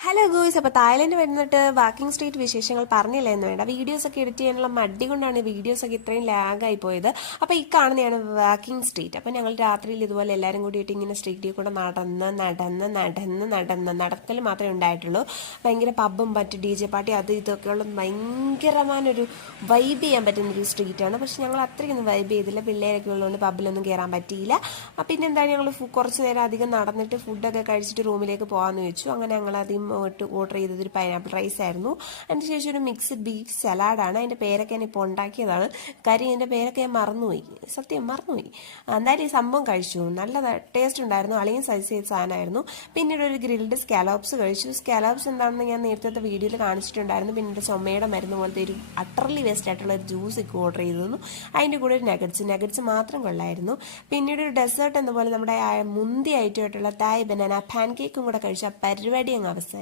Hello guys, അപ്പോൾ Thailand വന്നിട്ട് walking street വിശേഷങ്ങൾ പറഞ്ഞില്ലെന്ന് വേണ്ട. വീഡിയോസൊക്കെ എഡിറ്റ് ചെയ്യാനുള്ള മടി കൊണ്ടാണ് വീഡിയോസൊക്കെ ഇത്രയും ലാഗായി പോയത്. അപ്പോൾ ഈ കാണുന്നതാണ് വാക്കിംഗ് സ്ട്രീറ്റ്. അപ്പോൾ ഞങ്ങൾ രാത്രിയിൽ ഇതുപോലെ എല്ലാവരും കൂടിയിട്ട് ഇങ്ങനെ സ്ട്രീറ്റിൽ കൂടെ നടക്കൽ മാത്രമേ ഉണ്ടായിട്ടുള്ളൂ. ഭയങ്കര പബ്ബും മറ്റ് ഡി ജെ പാർട്ടി അത് ഇതൊക്കെയുള്ള ഭയങ്കരമായൊരു വൈബ് ചെയ്യാൻ പറ്റുന്നൊരു സ്ട്രീറ്റാണ്. പക്ഷെ ഞങ്ങൾ അത്രയൊന്നും വൈബ് ചെയ്തില്ല. പിള്ളേരൊക്കെ ഉള്ളതുകൊണ്ട് പബ്ബിലൊന്നും കയറാൻ പറ്റിയില്ല. പിന്നെ എന്താണ് ഞങ്ങൾ കുറച്ച് നേരം അധികം നടന്നിട്ട് ഫുഡൊക്കെ കഴിച്ചിട്ട് റൂമിലേക്ക് പോകാമെന്ന് വെച്ചു. അങ്ങനെ ഞങ്ങൾ ആദ്യം ഓർഡർ ചെയ്തത് ഒരു പൈനാപ്പിൾ റൈസ് ആയിരുന്നു. അതിനുശേഷം ഒരു മിക്സ്ഡ് ബീഫ് സലാഡാണ്. അതിൻ്റെ പേരൊക്കെ ഞാൻ ഇപ്പോൾ ഉണ്ടാക്കിയതാണ്. കാര്യം എൻ്റെ പേരൊക്കെ ഞാൻ മറന്നുപോയി, സത്യം മറന്നുപോയി. എന്തായാലും ഈ സംഭവം കഴിച്ചു, നല്ല ടേസ്റ്റ് ഉണ്ടായിരുന്നു. അളിയും സജസ്റ്റ് ചെയ്ത സാധനമായിരുന്നു. പിന്നീട് ഒരു ഗ്രിൽഡ് സ്കാലോപ്സ് കഴിച്ചു. സ്കാലോപ്സ് എന്താണെന്ന് ഞാൻ നേരത്തെ വീഡിയോയിൽ കാണിച്ചിട്ടുണ്ടായിരുന്നു. പിന്നീട് ചുമയുടെ മരുന്ന് പോലത്തെ ഒരു അട്ടർലി വേസ്റ്റ് ആയിട്ടുള്ള ഒരു ജ്യൂസ് ഒക്കെ ഓർഡർ ചെയ്തിരുന്നു. അതിൻ്റെ കൂടെ ഒരു നഗറ്റ്സ് മാത്രം കൊള്ളായിരുന്നു. പിന്നീട് ഒരു ഡെസേർട്ട് എന്നപോലെ നമ്മുടെ മുന്തി ഐറ്റമായിട്ടുള്ള തായ് ബനാന പാൻ കേക്കും കൂടെ കഴിച്ചു. ആ പരിപാടി അങ്ങ് അവസാനം.